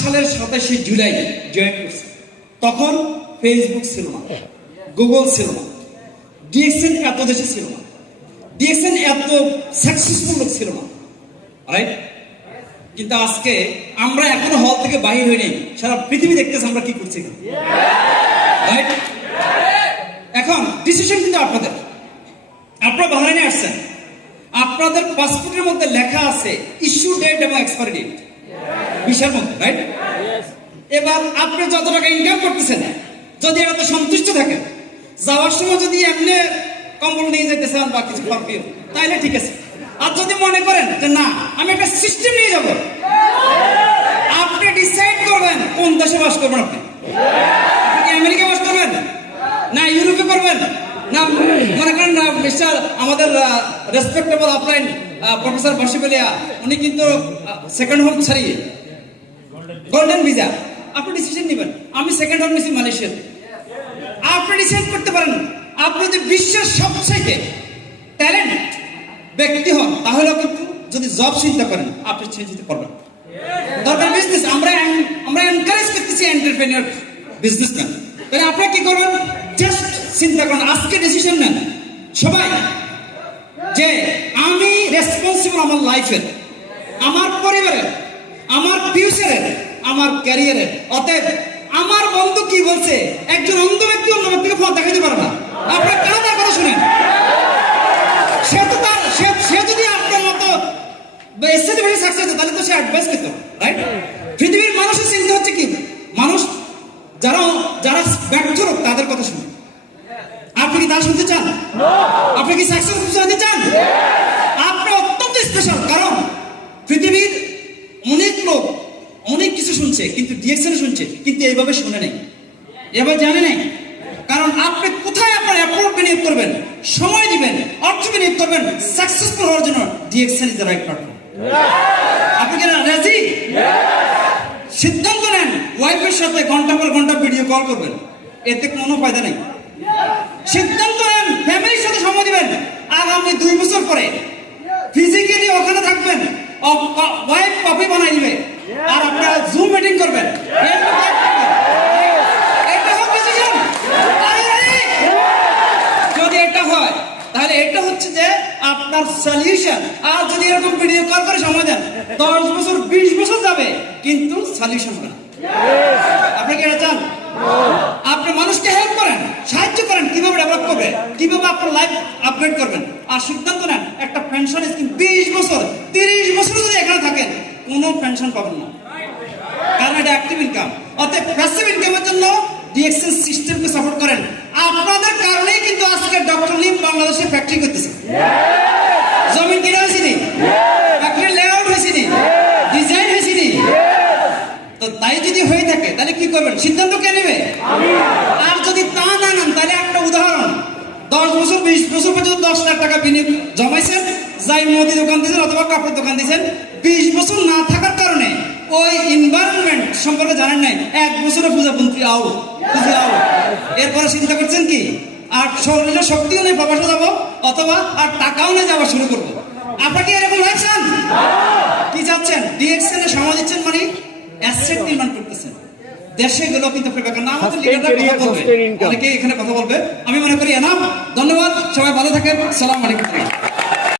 সালের 27 জুলাই জয়েন করছি। তখন ফেসবুক ছিল না, গুগল ছিল না, ডিএক্সএন এত দেশে ছিল না, ডিএক্সএন এত সাকসেসফুল ছিল না, রাইট? কিন্তু আজকে আমরা এখনো হল থেকে বাহির হইনি, সারা পৃথিবী দেখতেছে আমরা কি করছি, রাইট? এখন ডিসিশন কিন্তু আপনাদের। আপনারা বাহরাইনে আসছেন, আপনাদের পাসপোর্টের মধ্যে লেখা আছে ইস্যু ডেট এবং এক্সপায়ারি ডেট ভিসার মধ্যে, রাইট? এবার আপনি যত টাকা ইনকাম করতেছেন, যদি এটাতে সন্তুষ্ট থাকেন, যাওয়ার সময় যদি এমনি কম্বল নিয়ে যেতে চান বা কিছু পারফিউম, তাইলে ঠিক আছে। আর যদি মনে করেন যে না, আমি একটা সিস্টেম নিয়ে যাব, আপনি ডিসাইড করবেন কোন দেশে বাস করবেন। আপনি আমেরিকা বাস করবেন, না ইউরোপে করবেন, না মনে করেন না মিস্টার আমাদের রেসপেক্টেবল অফলাইন প্রফেসর বসিবেলিয়া, উনি কিন্তু সেকেন্ড হোম ছাড়িয়ে গোল্ডেন ভিসা, আপনি ডিসিশন নেবেন। আমি সেকেন্ড হোম নিয়েছি মালয়েশিয়াতে। আপনি ডিসাইড করতে পারেন। আপনি যদি বিশ্বের সবচেয়ে ট্যালেন্ট ব্যক্তি হন, তাহলেও কিন্তু যদি জব চিন্তা করেন, আপনি চেঞ্জ দিতে পারবেন। দরকার বিজনেস, আমরা এনকারেজ করতেছি এন্টারপ্রেনিউর বিজনেসম্যান। তাহলে আপনি কি করবেন? জাস্ট চিন্তা করেন, আজকে ডিসিশন নেন সবাই যে আমি রেসপন্সিবল আমার লাইফের, আমার পরিবারের, আমার ফিউচারের, আমার ক্যারিয়ারের। অতএব আমার বন্ধু কি বলছে, একজন অন্ধ ব্যক্তি অন্য ব্যক্তিকে পথ দেখাতে পারে না। আপনার কেন তার কথা শুনেন? সে যদি আপনার মতো এসে বেশি সাকসেস, তাহলে তো সে অ্যাডভাইস পেত, রাইট? পৃথিবীর মানুষের চিন্তা হচ্ছে কি, মানুষ যারা ব্যর্থ লোক তাদের কথা শুনে। আপনি কি তা শুনতে চান? আপনি কি সাকসেস শুনতে চান? আপনি অত্যন্ত স্পেশাল, কারণ পৃথিবীর অনেক লোক অনেক কিছু শুনছে, কিন্তু ডিএক্সএন শুনছে, কিন্তু এইভাবে শুনে নেই, এবার জানে নাই। কারণ আপনি কোথায় আপনার এফোর্ট বিনিয়োগ করবেন, সময় দিবেন, অর্থ বিনিয়োগ করবেন সাকসেসফুল হওয়ার জন্য, DXN is the right platform. আপনি কি রাজি? সিদ্ধান্ত নেন ওয়াইফের সাথে ঘন্টা পর ঘন্টা ভিডিও কল করবেন, এতে কোনো ফায়দা নেই। সিদ্ধান্ত নেন ফ্যামিলির সাথে সময় দিবেন, আগামী 2 বছর পরে ফিজিক্যালি ওখানে থাকবেন, ওয়াইফ কফি বানাই দিবে, আর আপনারা জুম মিটিং করবেন। যদি এটা হয়, তাহলে এটা হচ্ছে যে আপনার সলিউশন। আর যদি এরকম ভিডিও কল করে সময় দেন, 10 বছর 20 বছর যাবে, কিন্তু সলিউশন হবে না। আপনি কি এটা চান? আপনি মানুষকে হেল্প করেন, সাহায্য করেন, কিভাবে ডেভেলপ করবে, কিভাবে আপনার লাইফ আপগ্রেড করবেন। আর সিদ্ধান্ত নেন একটা পেনশন স্কিম 20 বছর 30 বছর যদি এখানে থাকেন, কোনো পেনশন পাবেন না, কারণ এটা অ্যাক্টিভ ইনকাম। অতএব প্যাসিভ ইনকামের জন্য ডিএক্সএন সিস্টেমকে সাপোর্ট করেন। আপনাদের কারণেই কিন্তু আজকে ডক্টর লিম বাংলাদেশে ফ্যাক্টরি করতেছে। জমি কিনা হয়েছে নি, ফ্যাক্টরি লেআউট হয়েছে নি, ডিজাইন হয়েছে নি। তো তাই যদি হয়ে থাকে, তাহলে কি করবেন? সিদ্ধান্ত কে নেবে? আর যদি তা না নেন, তাহলে একটা উদাহরণ, 10 বছর 20 বছর পর্যন্ত 10 লাখ টাকা বিনিয়োগ জমাইছেন, যাই মুদি দোকান দিয়েছেন অথবা কাপড় দোকান দিয়েছেন, 20 বছর না থাকার কারণে ওই এনভায়রনমেন্ট সম্পর্কে জানেন নাই, 1 বছরে পূজাপন্থী আউট। এরপরে চিন্তা করছেন কি, আর শরীরে শক্তিও নেই প্রবাসে যাবো, অথবা আর টাকাও নেই যাওয়া শুরু করবো। আপনাকে এরকম লাগছেন? কি চাচ্ছেন? ডিএক্সএন এ সময় দিচ্ছেন, মানে অ্যাসেট নির্মাণ করতেছেন। দেশে গেলেও কিন্তু বেকার না, আমাদের লিডাররা কথা বলবে, অনেকে এখানে কথা বলবে। আমি মনে করি এনাফ। ধন্যবাদ, সবাই ভালো থাকেন। আসসালামু আলাইকুম।